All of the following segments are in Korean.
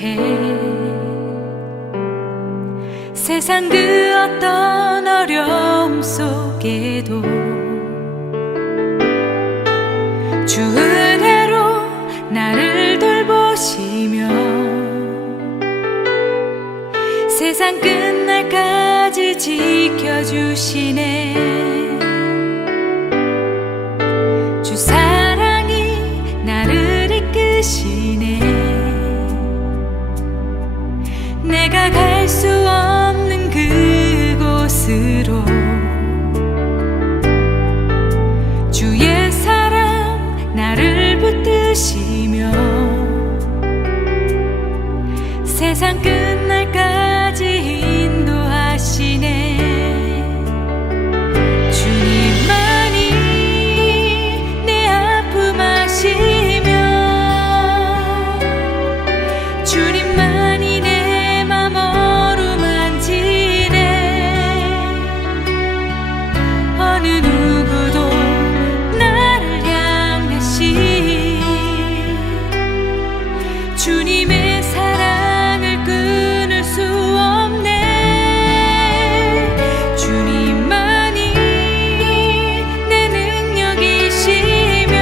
해 세상 그 어떤 어려움 속에도 주 은혜로 나를 돌보시며 세상 끝날까지 지켜주시네. 주 사랑이 나를 이끄시네. 내가 갈 수 없는 그곳으로 주의 사랑 나를 붙드시며 세상 끝날까지 인도하시네. 주님만이 내 아픔 아시며 주님만이 내 맘 어루만지네. 어느 누구도 나를 향하시 주님의 사랑을 끊을 수 없네. 주님만이 내 능력이시며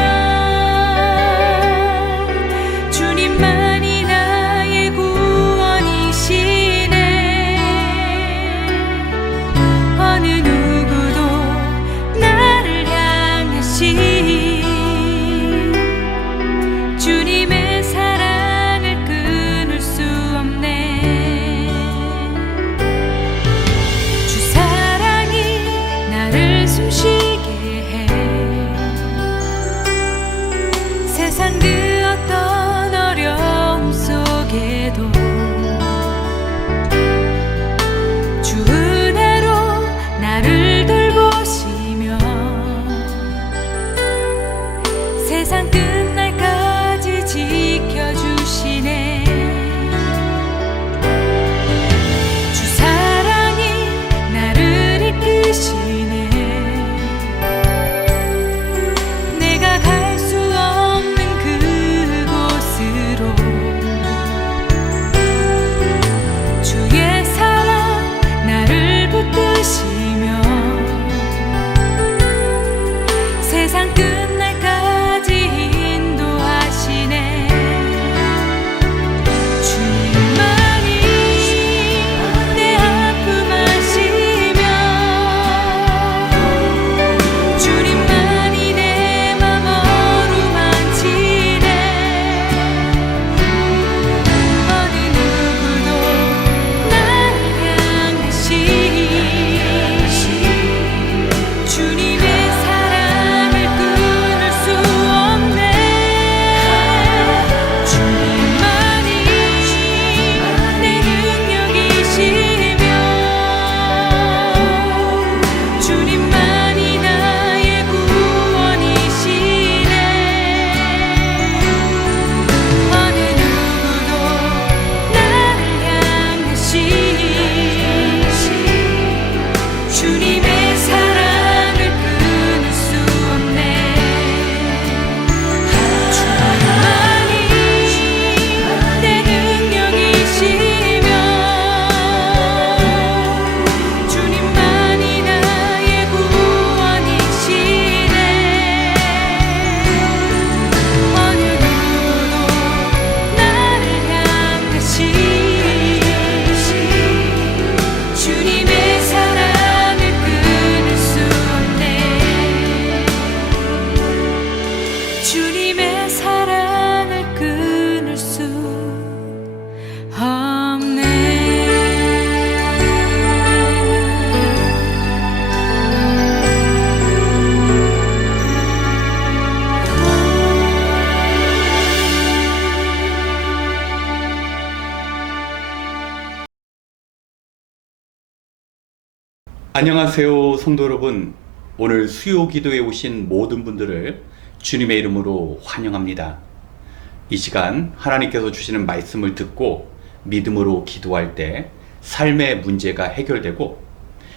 주님만이 나의 구원이시네. 어느 누구도 나를 향하시 주님의 사랑을 끊을 수 없네. 주 사랑이 나를 숨쉬게 해 세상 그 어떤 어려움 속에도 주 은혜로 나를 돌보시며 세상 끝날까지 지켜주시네. 주 사랑이 나를 이끄시네. 내가 갈 수 없는 그곳으로 주의 사랑 나를 붙드시며 세상 끝날까지 인도하시네. 주님만이 내 아픔 아시며 주님만이 내 맘 어루만지네. 어느 누구도 나를 향하시 주님의 사랑을 끊을 수 없네. 주님만이 내 능력이시며 주님만이 나의 구원이시네. 어느 누구도 나를 향하시 주님의 사랑을 끊을 수 없네. 주님만이 내 능력이시며 주님만이 나의 구원이시네. 어느 누구도 나를 향하시 주님의 사랑을 끊을 수 없네. 주님의 사랑을 끊을 수 없네. 안녕하세요, 성도 여러분. 오늘 수요 기도에 오신 모든 분들을 주님의 이름으로 환영합니다. 이 시간 하나님께서 주시는 말씀을 듣고 믿음으로 기도할 때 삶의 문제가 해결되고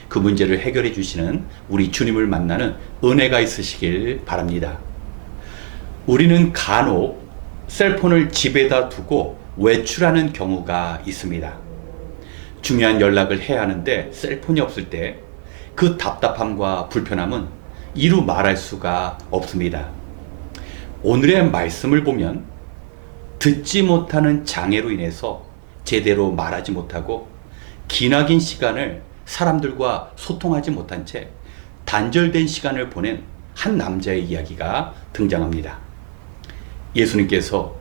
그 문제를 해결해 주시는 우리 주님을 만나는 은혜가 있으시길 바랍니다. 우리는 간혹 셀폰을 집에다 두고 외출하는 경우가 있습니다. 중요한 연락을 해야 하는데 셀폰이 없을 때 그 답답함과 불편함은 이루 말할 수가 없습니다. 오늘의 말씀을 보면 듣지 못하는 장애로 인해서 제대로 말하지 못하고 기나긴 시간을 사람들과 소통하지 못한 채 단절된 시간을 보낸 한 남자의 이야기가 등장합니다. 예수님께서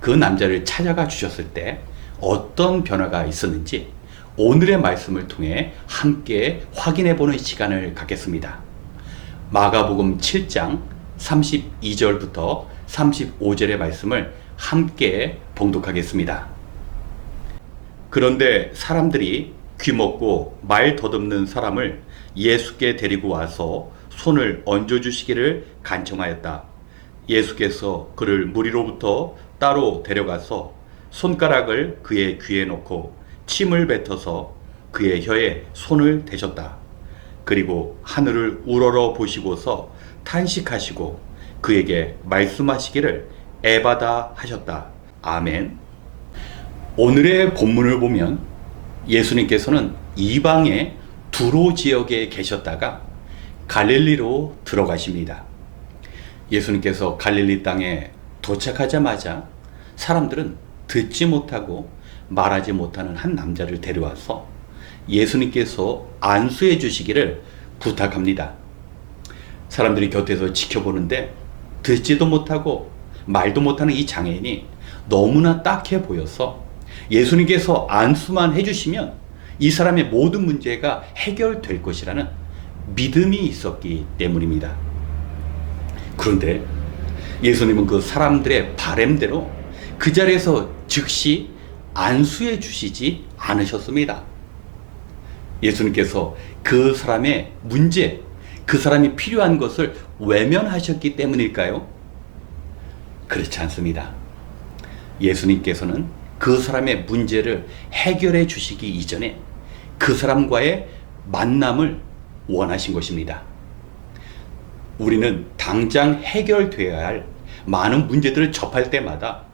그 남자를 찾아가 주셨을 때 어떤 변화가 있었는지 오늘의 말씀을 통해 함께 확인해 보는 시간을 갖겠습니다. 마가복음 7장 32절부터 35절의 말씀을 함께 봉독하겠습니다. 그런데 사람들이 귀먹고 말 더듬는 사람을 예수께 데리고 와서 손을 얹어주시기를 간청하였다. 예수께서 그를 무리로부터 따로 데려가서 손가락을 그의 귀에 놓고 침을 뱉어서 그의 혀에 손을 대셨다. 그리고 하늘을 우러러 보시고서 탄식하시고 그에게 말씀하시기를 에바다 하셨다. 아멘. 오늘의 본문을 보면 예수님께서는 이방의 두로 지역에 계셨다가 갈릴리로 들어가십니다. 예수님께서 갈릴리 땅에 도착하자마자 사람들은 듣지 못하고 말하지 못하는 한 남자를 데려와서 예수님께서 안수해 주시기를 부탁합니다. 사람들이 곁에서 지켜보는데 듣지도 못하고 말도 못하는 이 장애인이 너무나 딱해 보여서 예수님께서 안수만 해주시면 이 사람의 모든 문제가 해결될 것이라는 믿음이 있었기 때문입니다. 그런데 예수님은 그 사람들의 바램대로 그 자리에서 즉시 안수해 주시지 않으셨습니다. 예수님께서 그 사람의 문제, 그 사람이 필요한 것을 외면하셨기 때문일까요? 그렇지 않습니다. 예수님께서는 그 사람의 문제를 해결해 주시기 이전에 그 사람과의 만남을 원하신 것입니다. 우리는 당장 해결되어야 할 많은 문제들을 접할 때마다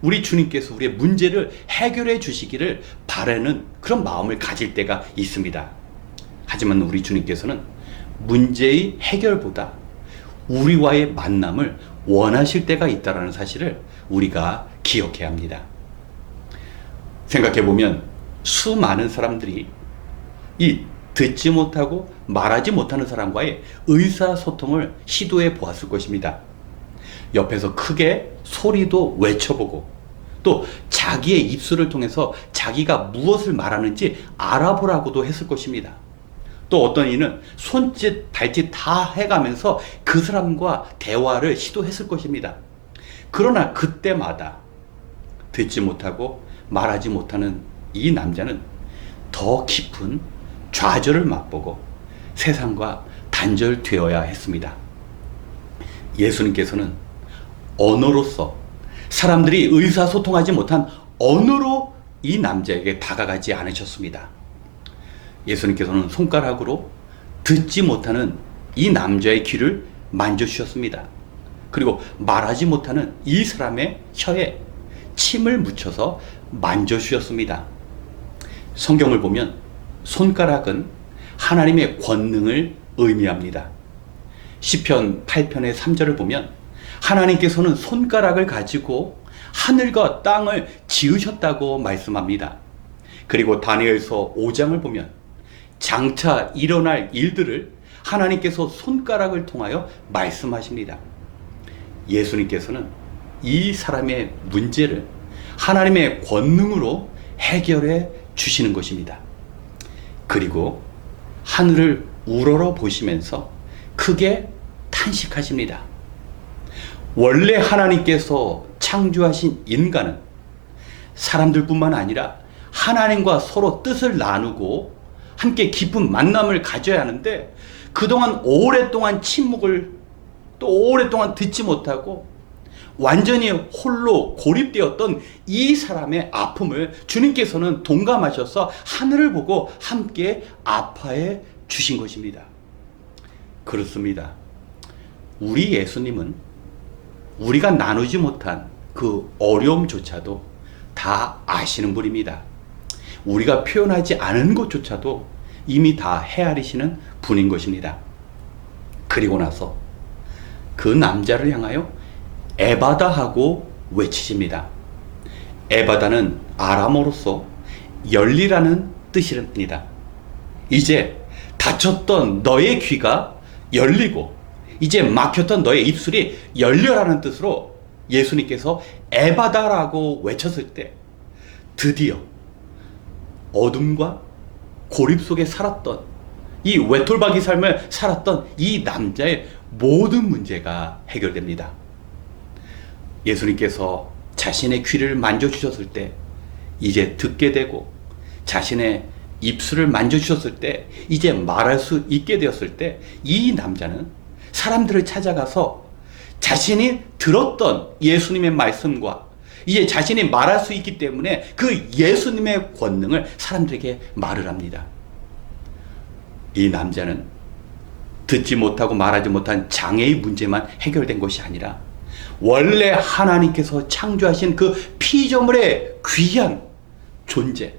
우리 주님께서 우리의 문제를 해결해 주시기를 바라는 그런 마음을 가질 때가 있습니다. 하지만 우리 주님께서는 문제의 해결보다 우리와의 만남을 원하실 때가 있다는 사실을 우리가 기억해야 합니다. 생각해보면 수많은 사람들이 이 듣지 못하고 말하지 못하는 사람과의 의사소통을 시도해 보았을 것입니다. 옆에서 크게 소리도 외쳐보고 또 자기의 입술을 통해서 자기가 무엇을 말하는지 알아보라고도 했을 것입니다. 또 어떤 이는 손짓 발짓 다 해가면서 그 사람과 대화를 시도했을 것입니다. 그러나 그때마다 듣지 못하고 말하지 못하는 이 남자는 더 깊은 좌절을 맛보고 세상과 단절되어야 했습니다. 예수님께서는 언어로서 사람들이 의사소통하지 못한 언어로 이 남자에게 다가가지 않으셨습니다. 예수님께서는 손가락으로 듣지 못하는 이 남자의 귀를 만져주셨습니다. 그리고 말하지 못하는 이 사람의 혀에 침을 묻혀서 만져주셨습니다. 성경을 보면 손가락은 하나님의 권능을 의미합니다. 시편 8편의 3절을 보면 하나님께서는 손가락을 가지고 하늘과 땅을 지으셨다고 말씀합니다. 그리고 다니엘서 5장을 보면 장차 일어날 일들을 하나님께서 손가락을 통하여 말씀하십니다. 예수님께서는 이 사람의 문제를 하나님의 권능으로 해결해 주시는 것입니다. 그리고 하늘을 우러러 보시면서 크게 탄식하십니다. 원래 하나님께서 창조하신 인간은 사람들뿐만 아니라 하나님과 서로 뜻을 나누고 함께 깊은 만남을 가져야 하는데 그동안 오랫동안 침묵을 또 오랫동안 듣지 못하고 완전히 홀로 고립되었던 이 사람의 아픔을 주님께서는 동감하셔서 하늘을 보고 함께 아파해 주신 것입니다. 그렇습니다. 우리 예수님은 우리가 나누지 못한 그 어려움조차도 다 아시는 분입니다. 우리가 표현하지 않은 것조차도 이미 다 헤아리시는 분인 것입니다. 그리고 나서 그 남자를 향하여 에바다 하고 외치십니다. 에바다는 아람어로서 열리라는 뜻입니다. 이제 닫혔던 너의 귀가 열리고 이제 막혔던 너의 입술이 열려라는 뜻으로 예수님께서 에바다라고 외쳤을 때 드디어 어둠과 고립 속에 살았던 이 외톨박이 삶을 살았던 이 남자의 모든 문제가 해결됩니다. 예수님께서 자신의 귀를 만져주셨을 때 이제 듣게 되고 자신의 입술을 만져주셨을 때 이제 말할 수 있게 되었을 때 이 남자는 사람들을 찾아가서 자신이 들었던 예수님의 말씀과 이제 자신이 말할 수 있기 때문에 그 예수님의 권능을 사람들에게 말을 합니다. 이 남자는 듣지 못하고 말하지 못한 장애의 문제만 해결된 것이 아니라 원래 하나님께서 창조하신 그 피조물의 귀한 존재,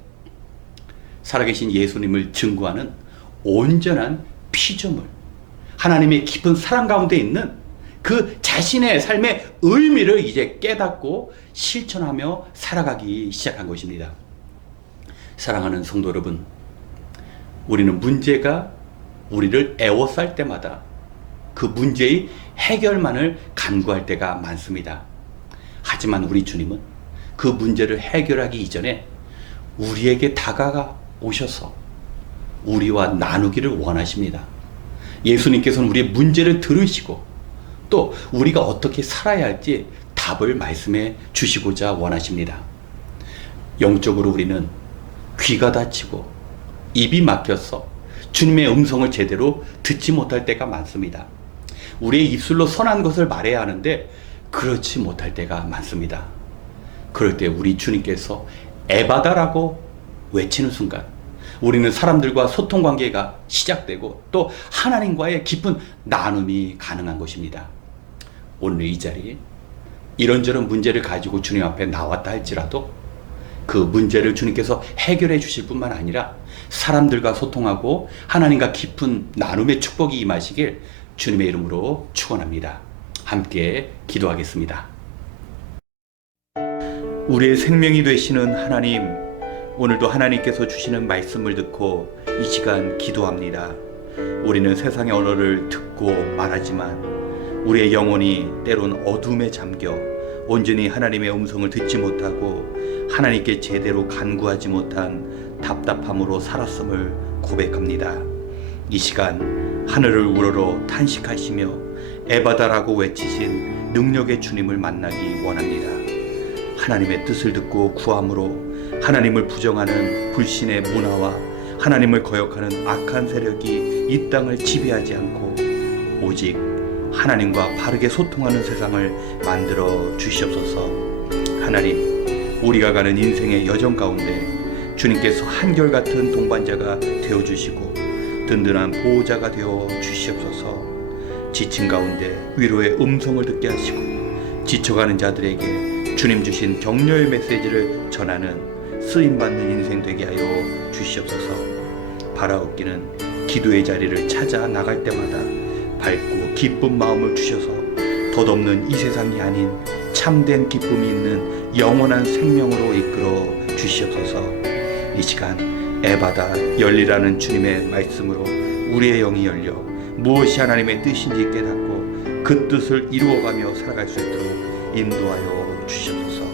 살아계신 예수님을 증거하는 온전한 피조물, 하나님의 깊은 사랑 가운데 있는 그 자신의 삶의 의미를 이제 깨닫고 실천하며 살아가기 시작한 것입니다. 사랑하는 성도 여러분, 우리는 문제가 우리를 애워쌀 때마다 그 문제의 해결만을 간구할 때가 많습니다. 하지만 우리 주님은 그 문제를 해결하기 이전에 우리에게 다가가 오셔서 우리와 나누기를 원하십니다. 예수님께서는 우리의 문제를 들으시고 또 우리가 어떻게 살아야 할지 답을 말씀해 주시고자 원하십니다. 영적으로 우리는 귀가 닫히고 입이 막혀서 주님의 음성을 제대로 듣지 못할 때가 많습니다. 우리의 입술로 선한 것을 말해야 하는데 그렇지 못할 때가 많습니다. 그럴 때 우리 주님께서 에바다라고 외치는 순간 우리는 사람들과 소통 관계가 시작되고 또 하나님과의 깊은 나눔이 가능한 것입니다. 오늘 이 자리에 이런저런 문제를 가지고 주님 앞에 나왔다 할지라도 그 문제를 주님께서 해결해 주실 뿐만 아니라 사람들과 소통하고 하나님과 깊은 나눔의 축복이 임하시길 주님의 이름으로 축원합니다. 함께 기도하겠습니다. 우리의 생명이 되시는 하나님, 오늘도 하나님께서 주시는 말씀을 듣고 이 시간 기도합니다. 우리는 세상의 언어를 듣고 말하지만 우리의 영혼이 때론 어둠에 잠겨 온전히 하나님의 음성을 듣지 못하고 하나님께 제대로 간구하지 못한 답답함으로 살았음을 고백합니다. 이 시간 하늘을 우러러 탄식하시며 에바다라고 외치신 능력의 주님을 만나기 원합니다. 하나님의 뜻을 듣고 구함으로 하나님을 부정하는 불신의 문화와 하나님을 거역하는 악한 세력이 이 땅을 지배하지 않고 오직 하나님과 바르게 소통하는 세상을 만들어 주시옵소서. 하나님, 우리가 가는 인생의 여정 가운데 주님께서 한결같은 동반자가 되어주시고 든든한 보호자가 되어 주시옵소서. 지친 가운데 위로의 음성을 듣게 하시고 지쳐가는 자들에게 주님 주신 격려의 메시지를 전하는 쓰임받는 인생 되게 하여 주시옵소서. 바라옵기는 기도의 자리를 찾아 나갈 때마다 밝고 기쁜 마음을 주셔서 덧없는 이 세상이 아닌 참된 기쁨이 있는 영원한 생명으로 이끌어 주시옵소서. 이 시간 에바다 열리라는 주님의 말씀으로 우리의 영이 열려 무엇이 하나님의 뜻인지 깨닫고 그 뜻을 이루어가며 살아갈 수 있도록 인도하여 주시옵소서.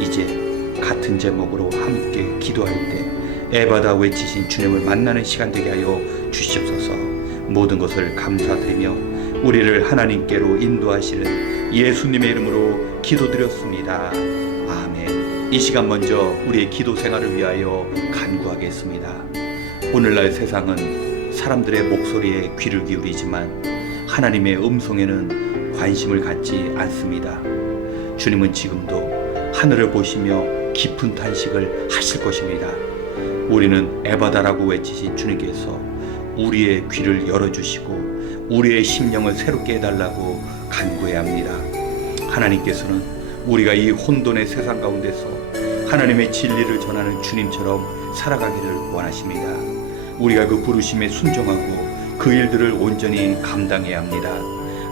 이제 같은 제목으로 함께 기도할 때 에바다 외치신 주님을 만나는 시간 되게 하여 주시옵소서. 모든 것을 감사드리며 우리를 하나님께로 인도하시는 예수님의 이름으로 기도드렸습니다. 아멘. 이 시간 먼저 우리의 기도 생활을 위하여 간구하겠습니다. 오늘날 세상은 사람들의 목소리에 귀를 기울이지만 하나님의 음성에는 관심을 갖지 않습니다. 주님은 지금도 하늘을 보시며 깊은 탄식을 하실 것입니다. 우리는 에바다라고 외치신 주님께서 우리의 귀를 열어주시고 우리의 심령을 새롭게 해달라고 간구해야 합니다. 하나님께서는 우리가 이 혼돈의 세상 가운데서 하나님의 진리를 전하는 주님처럼 살아가기를 원하십니다. 우리가 그 부르심에 순종하고 그 일들을 온전히 감당해야 합니다.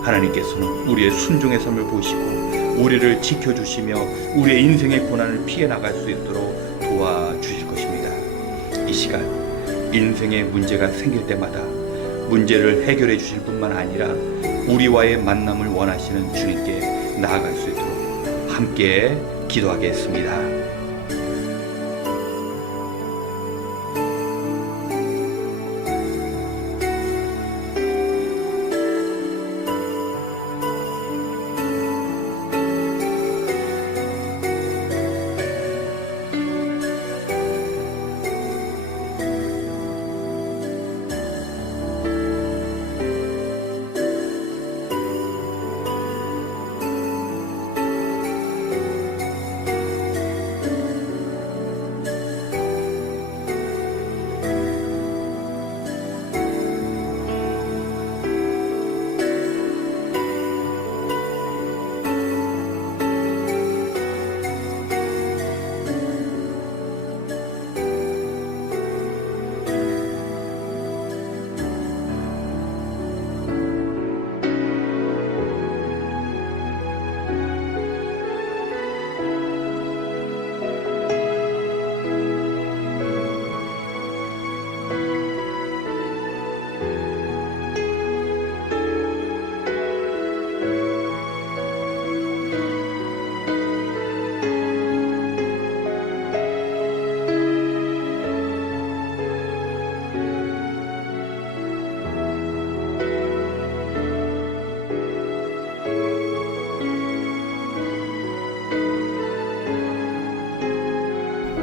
하나님께서는 우리의 순종의 삶을 보시고 우리를 지켜주시며 우리의 인생의 고난을 피해 나갈 수 있도록 도와주실 것입니다. 이 시간 인생의 문제가 생길 때마다 문제를 해결해 주실 뿐만 아니라 우리와의 만남을 원하시는 주님께 나아갈 수 있도록 함께 기도하겠습니다.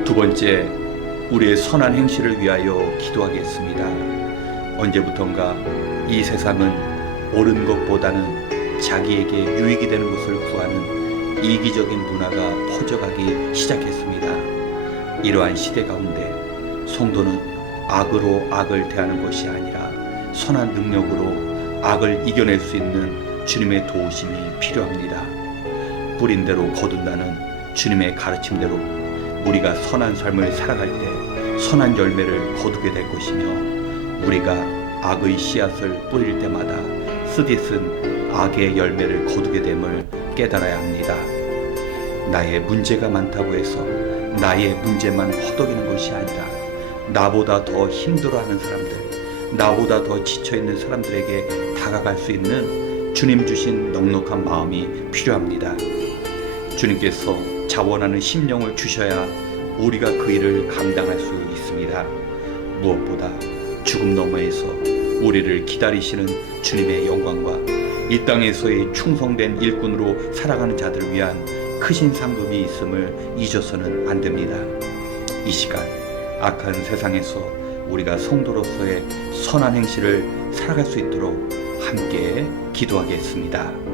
두 번째, 우리의 선한 행실을 위하여 기도하겠습니다. 언제부턴가 이 세상은 옳은 것보다는 자기에게 유익이 되는 것을 구하는 이기적인 문화가 퍼져가기 시작했습니다. 이러한 시대 가운데 성도는 악으로 악을 대하는 것이 아니라 선한 능력으로 악을 이겨낼 수 있는 주님의 도우심이 필요합니다. 뿌린 대로 거둔다는 주님의 가르침대로 우리가 선한 삶을 살아갈 때 선한 열매를 거두게 될 것이며, 우리가 악의 씨앗을 뿌릴 때마다 쓰디쓴 악의 열매를 거두게 됨을 깨달아야 합니다. 나의 문제가 많다고 해서 나의 문제만 허덕이는 것이 아니라 나보다 더 힘들어하는 사람들, 나보다 더 지쳐있는 사람들에게 다가갈 수 있는 주님 주신 넉넉한 마음이 필요합니다. 주님께서 자원하는 심령을 주셔야 우리가 그 일을 감당할 수 있습니다. 무엇보다 죽음 너머에서 우리를 기다리시는 주님의 영광과 이 땅에서의 충성된 일꾼으로 살아가는 자들을 위한 크신 상급이 있음을 잊어서는 안 됩니다. 이 시간 악한 세상에서 우리가 성도로서의 선한 행실을 살아갈 수 있도록 함께 기도하겠습니다.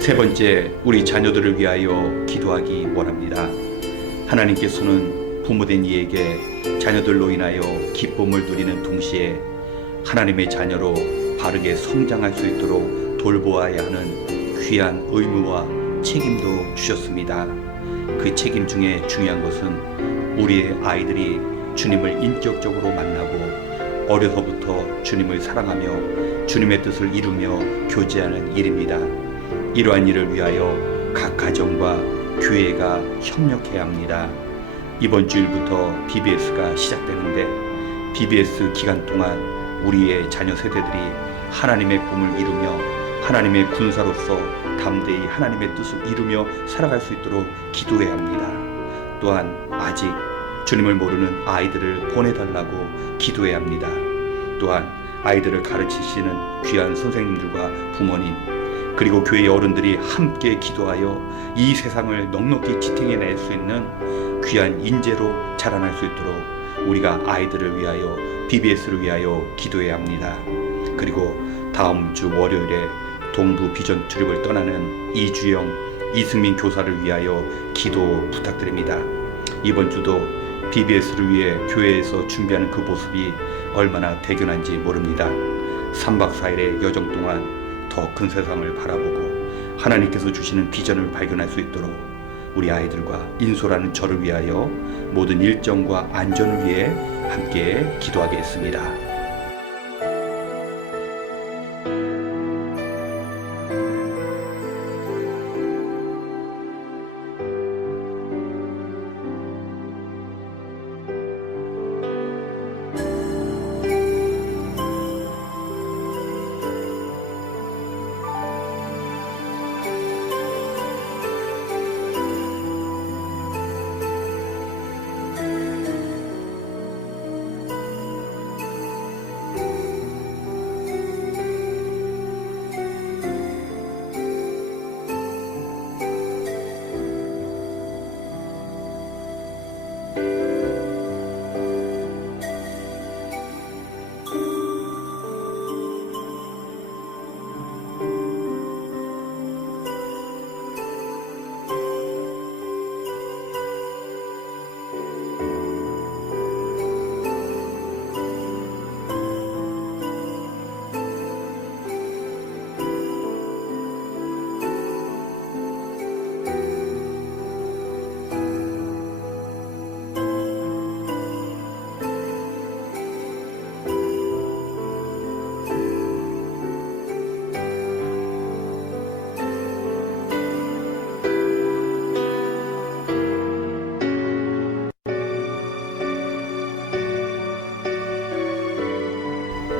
세 번째, 우리 자녀들을 위하여 기도하기 원합니다. 하나님께서는 부모된 이에게 자녀들로 인하여 기쁨을 누리는 동시에 하나님의 자녀로 바르게 성장할 수 있도록 돌보아야 하는 귀한 의무와 책임도 주셨습니다. 그 책임 중에 중요한 것은 우리의 아이들이 주님을 인격적으로 만나고 어려서부터 주님을 사랑하며 주님의 뜻을 이루며 교제하는 일입니다. 이러한 일을 위하여 각 가정과 교회가 협력해야 합니다. 이번 주일부터 BBS가 시작되는데 BBS 기간 동안 우리의 자녀 세대들이 하나님의 꿈을 이루며 하나님의 군사로서 담대히 하나님의 뜻을 이루며 살아갈 수 있도록 기도해야 합니다. 또한 아직 주님을 모르는 아이들을 보내달라고 기도해야 합니다. 또한 아이들을 가르치시는 귀한 선생님들과 부모님 그리고 교회의 어른들이 함께 기도하여 이 세상을 넉넉히 지탱해낼 수 있는 귀한 인재로 자라날 수 있도록 우리가 아이들을 위하여 BBS를 위하여 기도해야 합니다. 그리고 다음 주 월요일에 동부 비전 트립을 떠나는 이주영, 이승민 교사를 위하여 기도 부탁드립니다. 이번 주도 BBS를 위해 교회에서 준비하는 그 모습이 얼마나 대견한지 모릅니다. 3박 4일의 여정 동안 더 큰 세상을 바라보고 하나님께서 주시는 비전을 발견할 수 있도록 우리 아이들과 인솔하는 저를 위하여 모든 일정과 안전을 위해 함께 기도하겠습니다.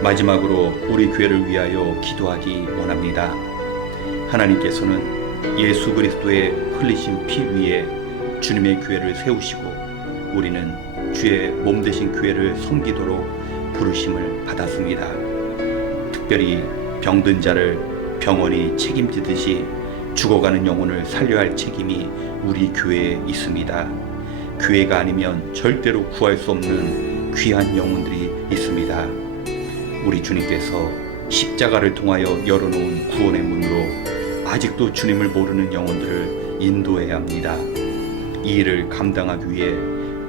마지막으로 우리 교회를 위하여 기도하기 원합니다. 하나님께서는 예수 그리스도의 흘리신 피 위에 주님의 교회를 세우시고 우리는 주의 몸 되신 교회를 섬기도록 부르심을 받았습니다. 특별히 병든 자를 병원이 책임지듯이 죽어가는 영혼을 살려야 할 책임이 우리 교회에 있습니다. 교회가 아니면 절대로 구할 수 없는 귀한 영혼들이 있습니다. 우리 주님께서 십자가를 통하여 열어놓은 구원의 문으로 아직도 주님을 모르는 영혼들을 인도해야 합니다. 이 일을 감당하기 위해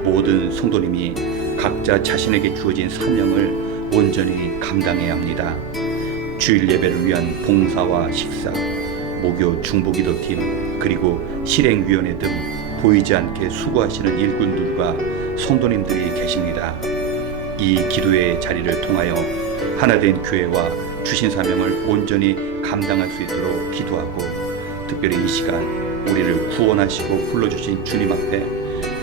모든 성도님이 각자 자신에게 주어진 사명을 온전히 감당해야 합니다. 주일 예배를 위한 봉사와 식사, 목요 중보기도팀 그리고 실행위원회 등 보이지 않게 수고하시는 일꾼들과 성도님들이 계십니다. 이 기도의 자리를 통하여 하나된 교회와 주신 사명을 온전히 감당할 수 있도록 기도하고 특별히 이 시간 우리를 구원하시고 불러주신 주님 앞에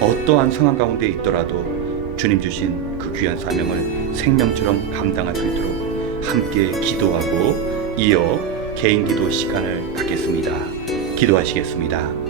어떠한 상황 가운데 있더라도 주님 주신 그 귀한 사명을 생명처럼 감당할 수 있도록 함께 기도하고 이어 개인 기도 시간을 갖겠습니다. 기도하시겠습니다.